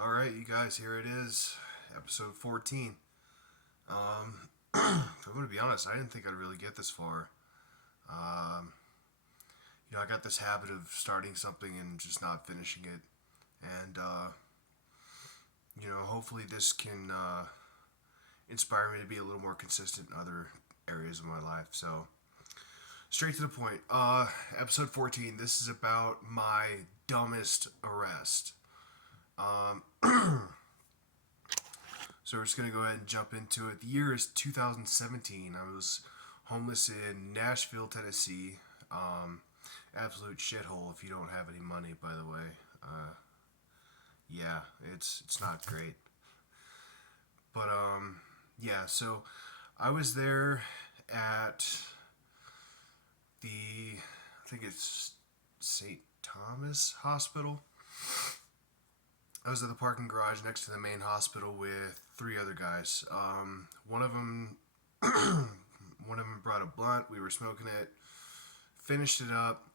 All right, you guys, here it is, episode 14. I'm going to be honest, I didn't think I'd really get this far. Um, I got this habit of starting something and just not finishing it. And, hopefully this can inspire me to be a little more consistent in other areas of my life. So, straight to the point. Episode 14, this is about my dumbest arrest. Um, So we're just gonna go ahead and jump into it. The year is 2017. I was homeless in Nashville, Tennessee. Um, Absolute shithole if you don't have any money, by the way. Yeah, it's not great. But yeah. So I was there at I think it's St. Thomas Hospital. I was at the parking garage next to the main hospital with three other guys. One of them, one of them brought a blunt. We were smoking it, finished it up,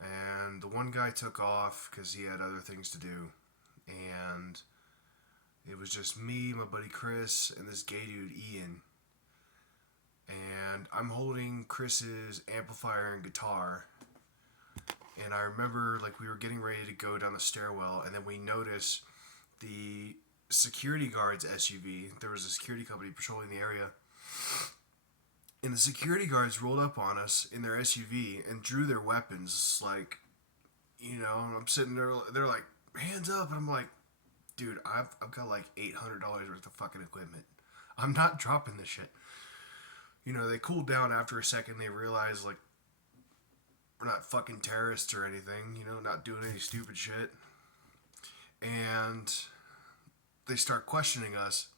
and the one guy took off because he had other things to do. And it was just me, my buddy Chris, and this gay dude Ian. And I'm holding Chris's amplifier and guitar. And I remember, like, we were getting ready to go down the stairwell, and then we noticed the security guard's SUV. There was a security company patrolling the area. And the security guards rolled up on us in their SUV and drew their weapons. Like, I'm sitting there, they're like, hands up. And I'm like, dude, I've got like $800 worth of fucking equipment. I'm not dropping this shit. They cooled down after a second. They realized, like, we're not fucking terrorists or anything, not doing any stupid shit. And they start questioning us.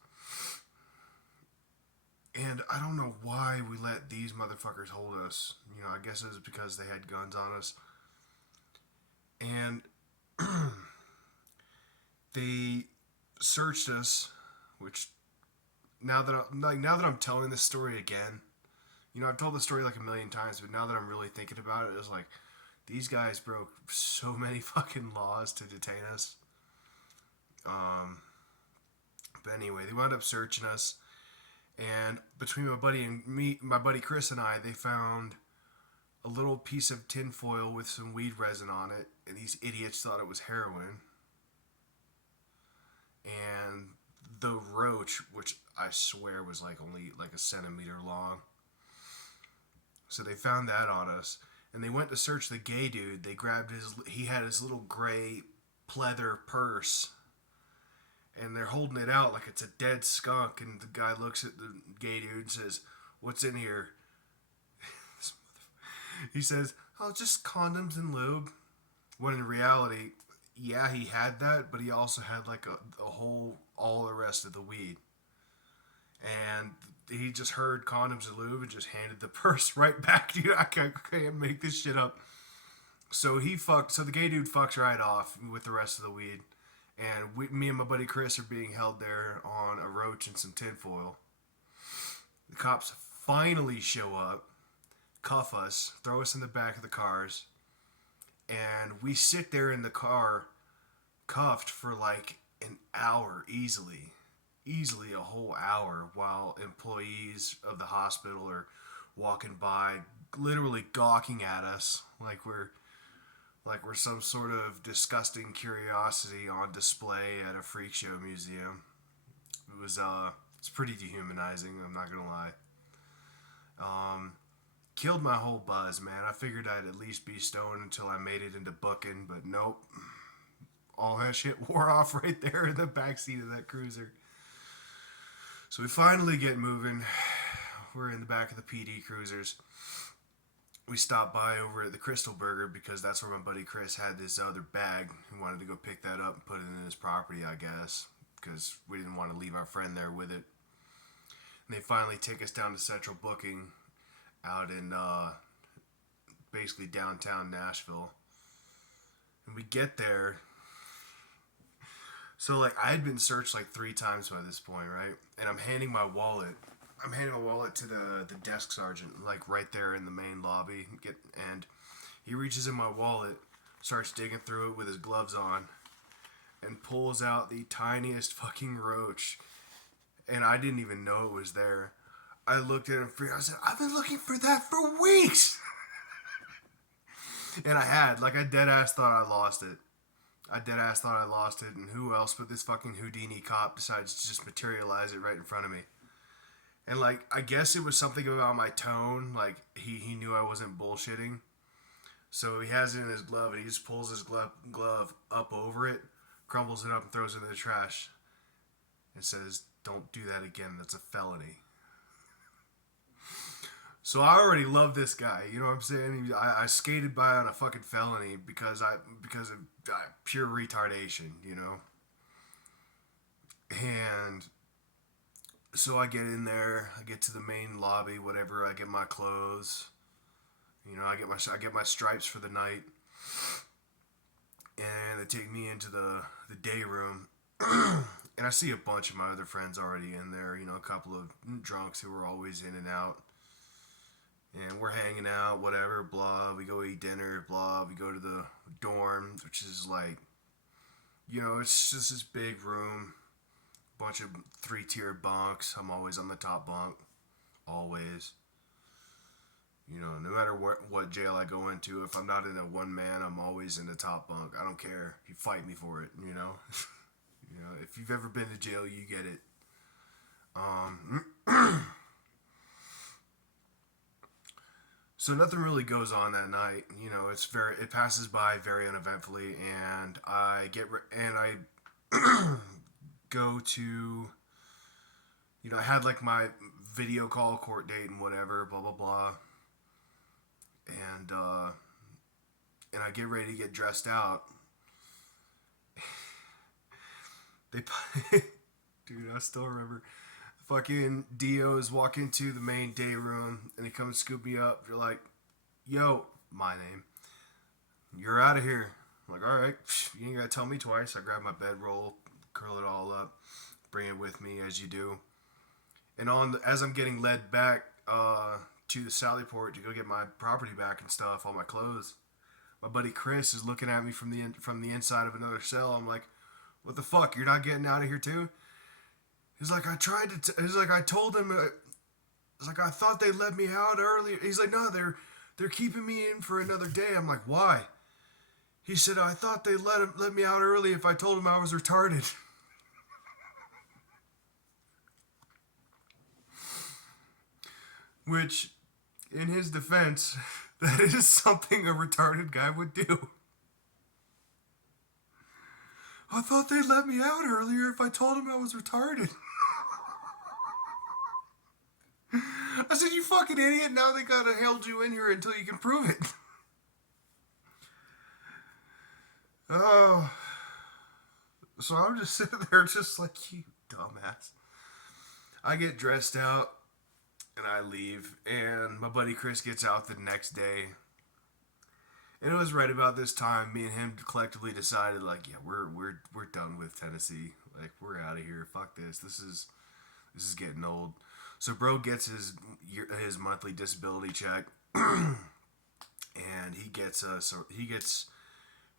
And I don't know why we let these motherfuckers hold us. I guess it was because they had guns on us. And they searched us, which now that I'm telling this story again, I've told the story like a million times, but now that I'm really thinking about it, it's like, these guys broke so many fucking laws to detain us. But anyway, they wound up searching us, and between my buddy Chris and I, they found a little piece of tinfoil with some weed resin on it, and these idiots thought it was heroin. And the roach, which I swear was like only like a centimeter long. So they found that on us, and they went to search the gay dude. They grabbed he had his little gray pleather purse, and they're holding it out like it's a dead skunk, and the guy looks at the gay dude and says, "What's in here?" He says, "Oh, just condoms and lube." When in reality, yeah, he had that, but he also had like all the rest of the weed. And he just heard condoms and lube and just handed the purse right back to you. I can't make this shit up. So the gay dude fucks right off with the rest of the weed. And me and my buddy Chris are being held there on a roach and some tinfoil. The cops finally show up, cuff us, throw us in the back of the cars. And we sit there in the car, cuffed for like an hour easily a whole hour, while employees of the hospital are walking by, literally gawking at us like we're some sort of disgusting curiosity on display at a freak show museum. It's pretty dehumanizing, I'm not gonna lie. Killed my whole buzz, man. I figured I'd at least be stoned until I made it into booking, but nope. All that shit wore off right there in the backseat of that cruiser. So we finally get moving. We're in the back of the PD cruisers. We stopped by over at the Crystal Burger because that's where my buddy Chris had this other bag. He wanted to go pick that up and put it in his property, I guess, because we didn't want to leave our friend there with it. And they finally take us down to Central Booking out in basically downtown Nashville. And we get there. So, like, I had been searched like 3 times by this point, right? And I'm handing my wallet to the desk sergeant, like, right there in the main lobby. And he reaches in my wallet, starts digging through it with his gloves on. and pulls out the tiniest fucking roach. And I didn't even know it was there. I looked at him I said, I've been looking for that for weeks. And I dead ass thought I lost it. And who else but this fucking Houdini cop decides to just materialize it right in front of me. And, like, I guess it was something about my tone. Like, he knew I wasn't bullshitting. So he has it in his glove, and he just pulls his glove up over it, crumbles it up, and throws it in the trash. And says, don't do that again. That's a felony. So I already love this guy. You know what I'm saying? I skated by on a fucking felony because of pure retardation, you know? And so I get in there, I get to the main lobby, whatever, I get my clothes, you know, I get my stripes for the night, and they take me into the day room, and I see a bunch of my other friends already in there, you know, a couple of drunks who were always in and out, and we're hanging out, whatever, blah, we go eat dinner, blah, we go to the dorm, which is like, you know, it's just this big room, bunch of 3-tier bunks. I'm always on the top bunk. Always. You know, no matter what jail I go into, if I'm not in a one man, I'm always in the top bunk. I don't care. You fight me for it, you know? You know, if you've ever been to jail, you get it. So nothing really goes on that night. You know, it passes by very uneventfully, and I go to, you know, I had like my video call court date and whatever, blah blah blah, and I get ready to get dressed out. Dude, I still remember, fucking Dio's walk into the main day room and he comes scoop me up. You're like, yo, my name, you're out of here. I'm like, all right, you ain't gotta tell me twice. I grab my bedroll, curl it all up, bring it with me as you do. And as I'm getting led back to the Sally Port to go get my property back and stuff, all my clothes, my buddy Chris is looking at me from the inside of another cell. I'm like, what the fuck? You're not getting out of here too? He's like, I told him. He's like, I thought they let me out earlier. He's like, no, they're keeping me in for another day. I'm like, why? He said, I thought they let me out early if I told him I was retarded. Which, in his defense, that is something a retarded guy would do. I thought they let me out earlier if I told him I was retarded. I said, you fucking idiot, now they gotta held you in here until you can prove it. Oh. So I'm just sitting there just like, you dumbass. I get dressed out and I leave, and my buddy Chris gets out the next day. And it was right about this time me and him collectively decided, like, yeah, we're done with Tennessee. Like, we're out of here. Fuck this. This is getting old. So bro gets his monthly disability check, and he gets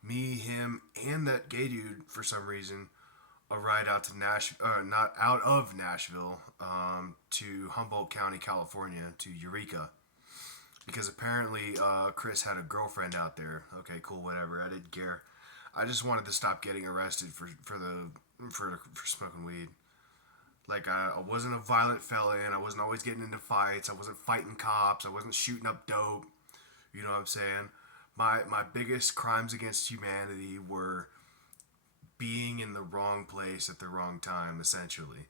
me, him, and that gay dude for some reason a ride out to not out of Nashville, to Humboldt County, California, to Eureka. Because apparently Chris had a girlfriend out there. Okay, cool, whatever. I didn't care. I just wanted to stop getting arrested for smoking weed. Like, I wasn't a violent felon. I wasn't always getting into fights. I wasn't fighting cops. I wasn't shooting up dope. You know what I'm saying? My biggest crimes against humanity were being in the wrong place at the wrong time, essentially.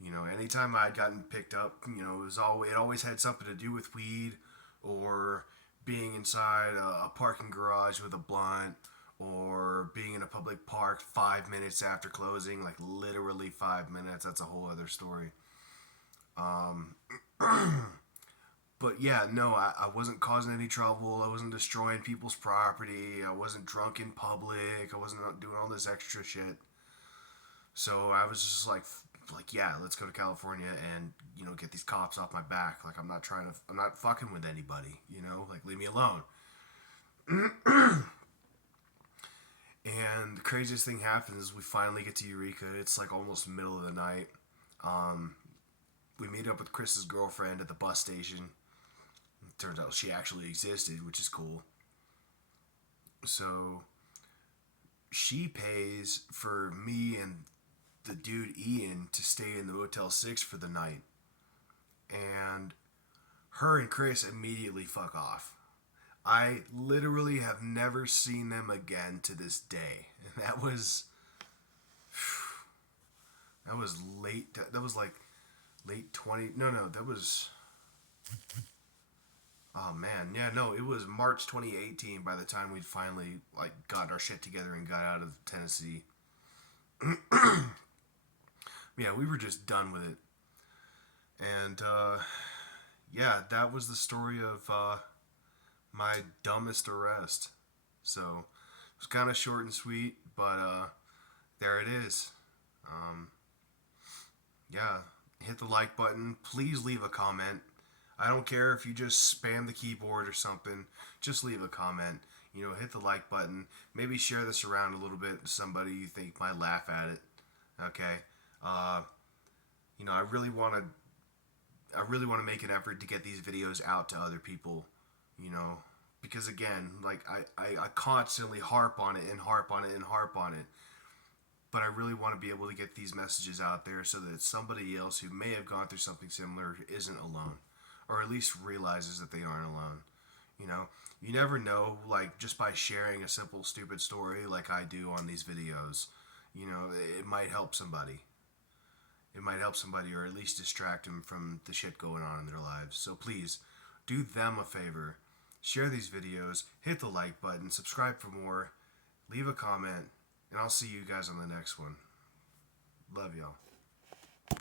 You know, anytime I'd gotten picked up, you know, it always had something to do with weed, or being inside a parking garage with a blunt, or being in a public park 5 minutes after closing, like literally 5 minutes. That's a whole other story. But yeah, no, I wasn't causing any trouble. I wasn't destroying people's property. I wasn't drunk in public. I wasn't doing all this extra shit. So I was just like, yeah, let's go to California and, you know, get these cops off my back. Like, I'm not fucking with anybody, you know, like, leave me alone. And the craziest thing happens is we finally get to Eureka. It's like almost middle of the night. Um, we meet up with Chris's girlfriend at the bus station. It turns out she actually existed, which is cool. So she pays for me and the dude Ian to stay in the Motel 6 for the night. And her and Chris immediately fuck off. I literally have never seen them again to this day. And that was late. That was like late 20. No, that was. Oh man, yeah, no, it was March 2018 by the time we'd finally like got our shit together and got out of Tennessee. Yeah, we were just done with it. And yeah, that was the story of my dumbest arrest. So it was kind of short and sweet, but there it is. Um, yeah, hit the like button. Please leave a comment. I don't care if you just spam the keyboard or something. Just leave a comment. You know, hit the like button. Maybe share this around a little bit to somebody you think might laugh at it. Okay. You know, I really want to make an effort to get these videos out to other people. You know, because again, like I constantly harp on it and harp on it and harp on it. But I really want to be able to get these messages out there so that somebody else who may have gone through something similar isn't alone. Or at least realizes that they aren't alone. You know, you never know, like, just by sharing a simple, stupid story like I do on these videos, you know, it might help somebody. It might help somebody or at least distract them from the shit going on in their lives. So please, do them a favor. Share these videos, hit the like button, subscribe for more, leave a comment, and I'll see you guys on the next one. Love y'all.